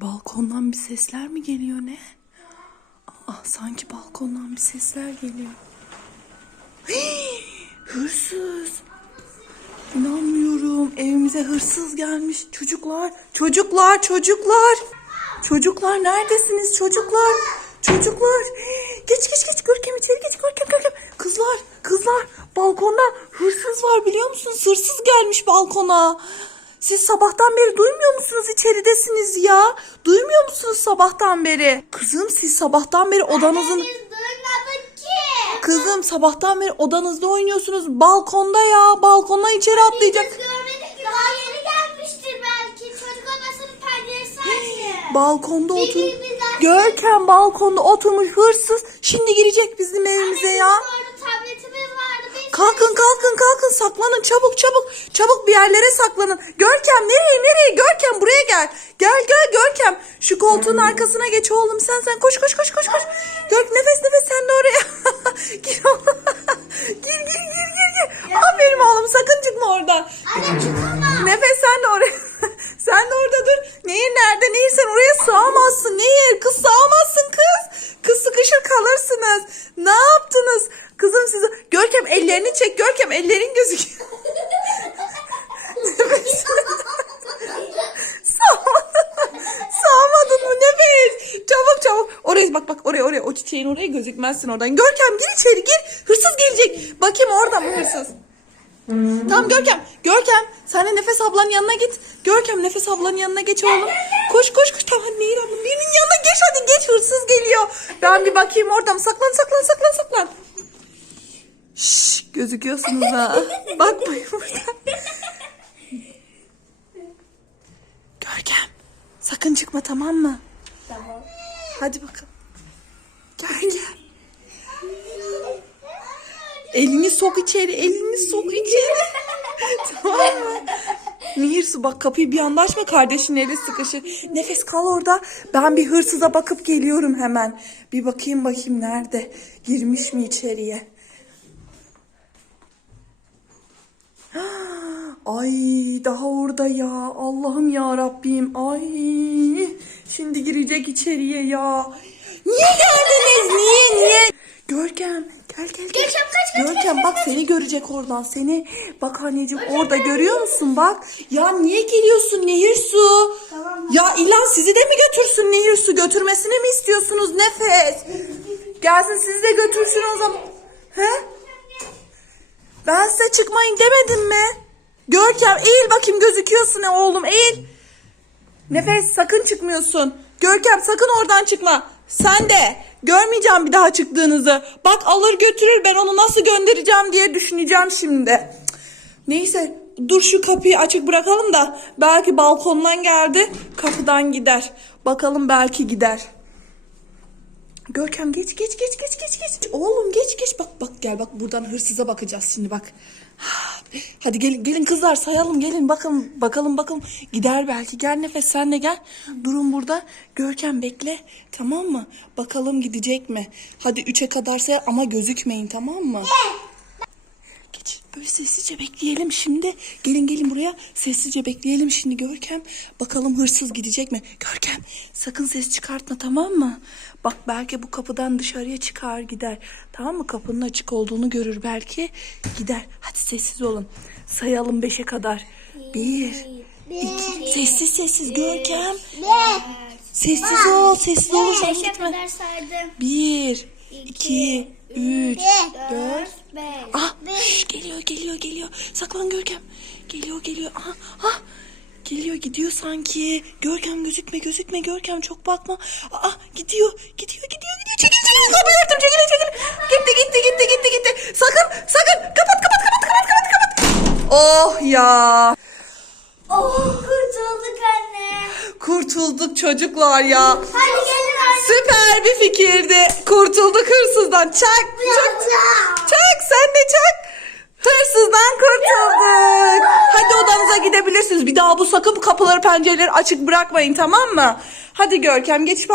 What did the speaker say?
Balkondan bir sesler mi geliyor ne? Aa, sanki balkondan bir sesler geliyor. Hii, hırsız. İnanmıyorum. Evimize hırsız gelmiş. Çocuklar, çocuklar, çocuklar. Çocuklar neredesiniz çocuklar? Çocuklar. Geç geç geç Görkem içeri geç Görkem Görkem. Kızlar, kızlar balkonda hırsız var biliyor musunuz? Hırsız gelmiş balkona. Siz sabahtan beri duymuyor musunuz içeridesiniz ya? Duymuyor musunuz sabahtan beri? Kızım siz sabahtan beri odanızın... Kızım sabahtan beri odanızda oynuyorsunuz. Balkonda ya. Balkondan içeri atlayacak. Biz görmedik ki. Daha yeni gelmiştir belki. Çocuk odasının penceresi açtı. Balkonda otur. Görkem balkonda oturmuş hırsız. Şimdi girecek bizim evimize ya. Bizim orada tabletimiz vardı. Biz Kalkın kalkın kalkın saklanın çabuk çabuk. Çabuk bir yerlere saklanın. Görkem nereye nereye? Görkem buraya gel. Gel gel Görkem. Şu koltuğun arkasına geç oğlum sen sen koş koş koş koş koş. Görk nefes nefes sen de oraya. gir oğlum. gir gir gir gir gir. Aferin oğlum sakın çıkma oradan. Anne çıkamam. Nefes sen de oraya. sen de orada dur. Nehir nerede? Nehir sen oraya sığamazsın. Nehir kız sığamazsın kız. Kız sıkışır kalırsınız. Ne yaptınız? Kızım siz Görkem ellerini çek. Görkem ellerin gözüküyor. Sağmadın mı nefes? Çabuk çabuk. Oraya bak bak oraya oraya. O çiçeğin oraya gözükmezsin oradan. Görkem gir içeri gir. Hırsız gelecek. Bakayım orada mı hırsız? Tamam Görkem. Görkem sen de Nefes ablanın yanına git. Görkem Nefes ablanın yanına geç oğlum. Koş koş koş. Tamam Nehir ablanın birinin yanına geç hadi geç hırsız geliyor. Ben bir bakayım oradan. Saklan saklan saklan saklan. Şşş gözüküyorsunuz ha. Bak bakayım burada. Görkem sakın çıkma tamam mı? Tamam. Hadi bakalım. Görkem. Elini sok içeri, elini sok içeri. tamam mı? Nehir su bak kapıyı bir anda açma kardeşin eli sıkışır. Nefes kal orada. Ben bir hırsıza bakıp geliyorum hemen. Bir bakayım bakayım nerede. Girmiş mi içeriye? Ay daha orada ya. Allah'ım ya Rabbim. Ay şimdi girecek içeriye ya. Niye geldiniz? Niye niye? Görkem gel gel gel. Görkem, kaç, kaç, Görkem bak seni görecek oradan seni. Bak anneciğim orada görüyor musun bak. Ya niye geliyorsun Nehir Su? Tamam. Ya ilan sizi de mi götürsün Nehir Su? Götürmesini mi istiyorsunuz Nefes? Gelsin sizi de götürsün o zaman. He? Ben size çıkmayın demedim mi? Görkem eğil bakayım gözüküyorsun oğlum eğil. Nefes sakın çıkmıyorsun. Görkem sakın oradan çıkma. Sen de görmeyeceğim bir daha çıktığınızı. Bak alır götürür ben onu nasıl göndereceğim diye düşüneceğim şimdi. Neyse dur şu kapıyı açık bırakalım da belki balkondan geldi kapıdan gider. Bakalım belki gider. Görkem geç geç geç geç geç geç. Oğlum geç geç bak bak gel bak buradan hırsıza bakacağız şimdi bak. Hadi gelin gelin kızlar sayalım gelin bakın bakalım bakalım gider belki gel nefes sen de gel. Durun burada Görkem bekle tamam mı? Bakalım gidecek mi? Hadi üçe kadar say ama gözükmeyin tamam mı? Böyle sessizce bekleyelim şimdi. Gelin gelin buraya sessizce bekleyelim şimdi Görkem. Bakalım hırsız gidecek mi? Görkem sakın ses çıkartma tamam mı? Bak belki bu kapıdan dışarıya çıkar gider. Tamam mı? Kapının açık olduğunu görür belki gider. Hadi sessiz olun. Sayalım beşe kadar. Bir, iki, sessiz sessiz Görkem. Sessiz ol, sessiz olursan gitme. Bir, iki, üç, dört, beş. Ah, şş, geliyor geliyor geliyor. Saklan Görkem. Geliyor geliyor. Aha, ah. Geliyor gidiyor sanki. Görkem gözükme gözükme Görkem çok bakma. Aa gidiyor gidiyor gidiyor gidiyor. Çekil çekil kapıyı örtüm çekil çekil. Gitti gitti gitti gitti gitti. Sakın sakın kapat kapat kapat kapat kapat kapat. Oh ya. Oh kurtulduk anne. Kurtulduk çocuklar ya. Hadi anne. Süper bir fikirdi. Kurtulduk hırsızdan. Çak çak. Çak sen de çak. Hırsızdan kurtulduk. Hadi odanıza gidebilirsiniz. Bir daha bu sakın kapıları pencereleri açık bırakmayın tamam mı? Hadi Görkem geçip